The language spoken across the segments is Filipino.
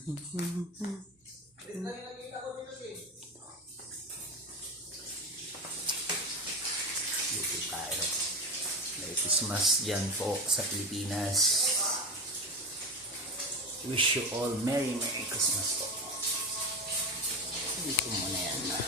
Dito tayo. Merry Christmas dyan po sa Pilipinas. Wish you all Merry Christmas po. Dito muna yan na.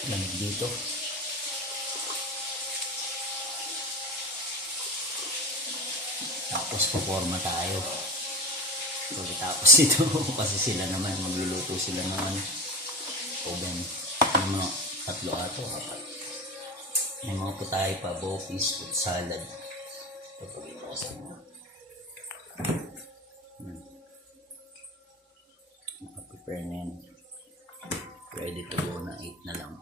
Lamig dito. Tapos puporma tayo. Pagkatapos ito kasi sila naman magluluto sila ng oven. May mga 3 ato. May mga putay pa, bopis, food salad. Pagpagin ko sa mga. Nakaprepare na yan. Ready to go na 8 na lang.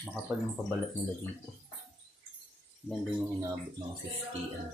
Makapal yung pabalat nila dito. Yan din yung inabot ng 50 ano.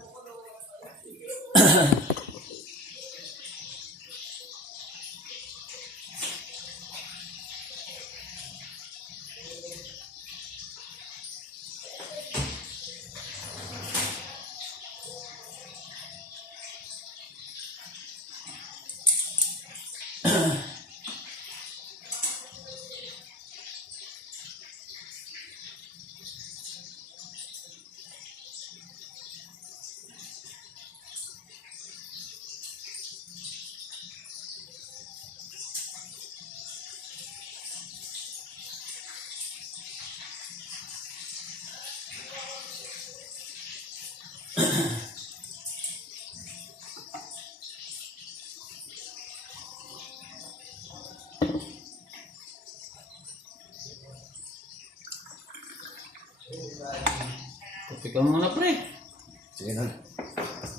Kopi ka muna pre. Sige na.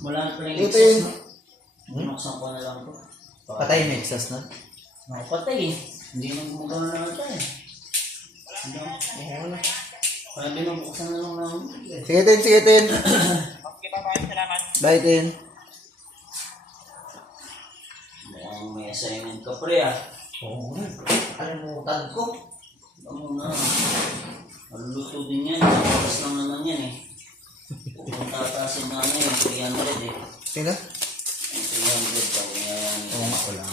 Wala na pre. Ito yun. Binuksan ko na lang to. Patay yung exhaust na. Nakapatay eh. Hindi nang gumagana na ito eh. Hindi na. Kaya binuksan na lang namin. Sige Tin, sige Tin. Bye Tin. Mukhang may assignment ka pre ah. Oo nga. Alimutan ko. Ano na. Maluluto din yan. Oras lang naman yan eh. Kung tatasin na yan, 300 eh. Sila? 300 daw. Yan. Oo nga ko lang.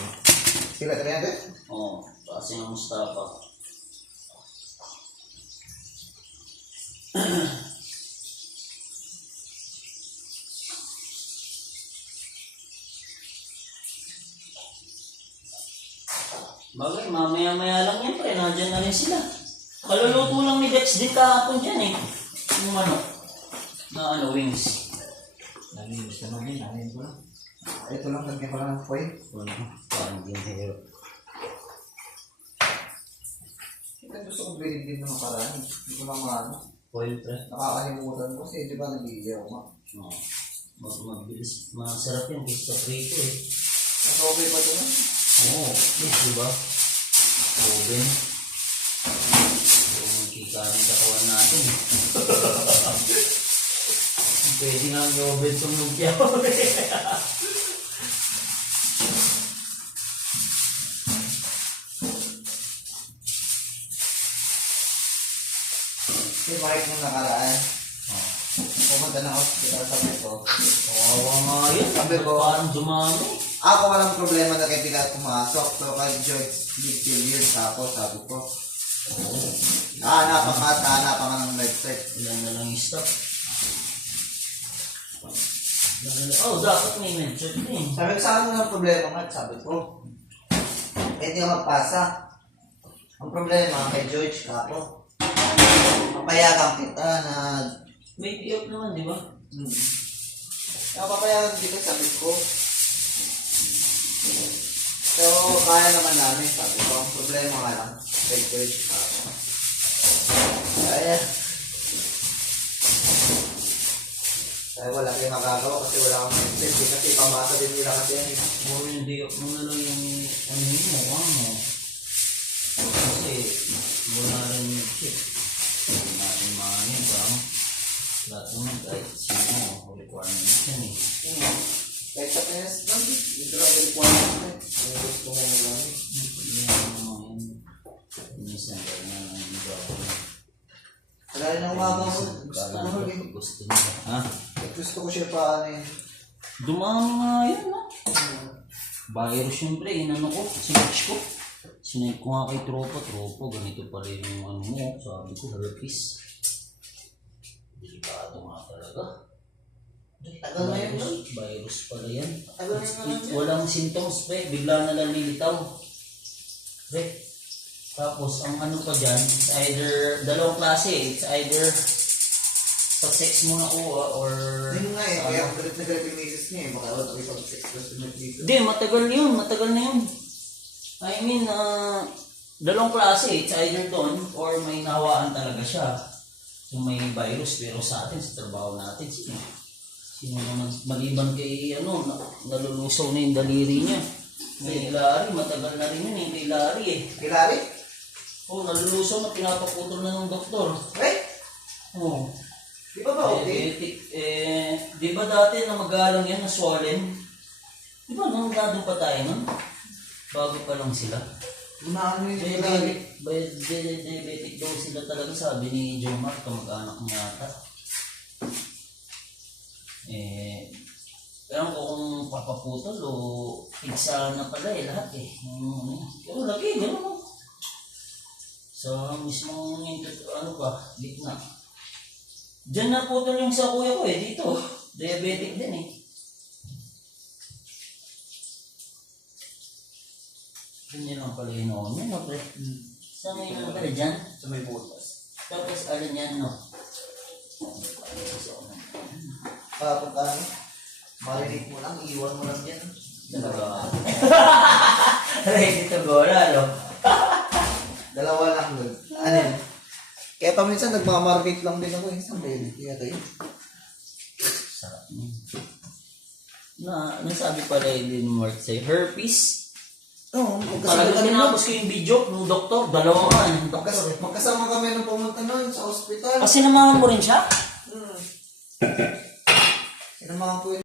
Sila 300? Oo. Kasi ng Mustafa. Bagay, mamaya-maya lang yan pre. Nandiyan na rin sila. Kaluluto lang ni Dex din kahapon dyan eh. Yung manok. Na ano, wings. Nalinis naman yun, namin ko lang. Ito lang, lagyan ko lang ng foil. Parang din hero. Ito gusto kong bilhin din ng paraan. Hindi ko lang maano. Foil pre. Nakakalimutan ko kasi di ba nag-iiyaw nga. Oo. Mabilis. Masarap yun. Gusto prito eh. Mas okay pa ito na? Oo. Yes, diba? Oven. Yung kikain katawan natin eh. Pwede nga ang oven itong lumpia. Kasi bakit nung nakaraan? Pumunta na hospital, sabi ko. Kawawa nga yun. Sabi ko, Parang dumami. ako walang problema na kay Pilar pumasok. Pero kay George, big deal yun sa ako, sabi ko. Hanapan ka ng med-search. Ilan na lang yung stock. Oh, dapat may medtech eh. Sabi ko sa akin ng problema nga, sabi ko. Hindi ako magpasa. Ang problema kay George Capo. Papayagan kita na... May PF naman, di ba? Papayagan kita, sabi ko. So, kaya naman namin, sabi ko. Ang problema nga lang kay George Capo. Kaya wala kayong magagawa kasi wala akong mindset. Kasi pamasa din nila kasi yan. More yung day off mo na lang yung ano yun mo, ano. Kasi wala rin yung shit. Hindi natin maaanin, parang lahat naman kahit sino, requirements yan eh. Kahit sa PNS lang, ito lang yung requirement. Kung gusto mo mo lang. Yan ang mga yun. Minsan dahil na lang yung bago. Wala rin ang umaga ko. Gusto ko rin. Gusto nila. Ha? Gusto ko siya paano yun. Dumami nga yun, no? Virus syempre, inano ko, sinatch ko. Sinay ko nga kay tropa, ganito pala yung ano mo, sabi ko, herpes. Delikado nga talaga. Tagal na yun, no? Virus pala yan. Tagal na yun. Walang symptoms, pre. Bigla na lang lilitaw. Pre. Tapos, ang ano pa dyan, it's either, dalawang klase, it's either sa sex mo nakuha or... Yun nga eh, kaya ang galit na galit yung misis niya eh. Baka wala ko isang sex plus dito. Hindi, matagal na yun. I mean, dalawang klase, it's either doon or may nahawaan talaga siya. Yung may virus, pero sa atin, sa trabaho natin, sino naman, maliban kay, nalulusaw na yung daliri niya. Kay Larry, matagal na rin yun eh, kay Larry eh. Kay Larry? Oo, nalulusaw na, pinapaputol na ng doktor. Eh? Oo. Di ba ba okay? Di ba dati na magalang yan, na swollen? Di ba, nung dadong pa tayo nun? Bago pa lang sila. Unahan mo yung kay Larry. Diabetic daw sila talaga, sabi ni Joe Mark, kamag-anak niya ata. Pero kung papaputol o pigsa na pala lahat eh. Pero lagi, gano'n mo. So, mismong gitna. Diyan na putol yung sa kuya ko eh, dito. Diabetic din eh. Ganyan lang pala yun noon. Yan o, pre. Saan may naman pala dyan? Sa may butas. Tapos, alin yan, no? Kapag marinig mo lang, iwan mo lang yan. Dalawa. Ready to go na, no? Dalawa lang nun. Ano yun? Kaya paminsan nagmamarinate lang din ako eh. Saan ba yun? Kaya tayo. Sarap niya. Nasabi pala yun din Mark sa'yo, herpes. Oo, Talagang tinapos ko yung video ng doktor, dalawa nga yung doktor. Magkasama kami nung pumunta nun sa ospital. Sinamahan mo rin siya? Sinamahan ko yun.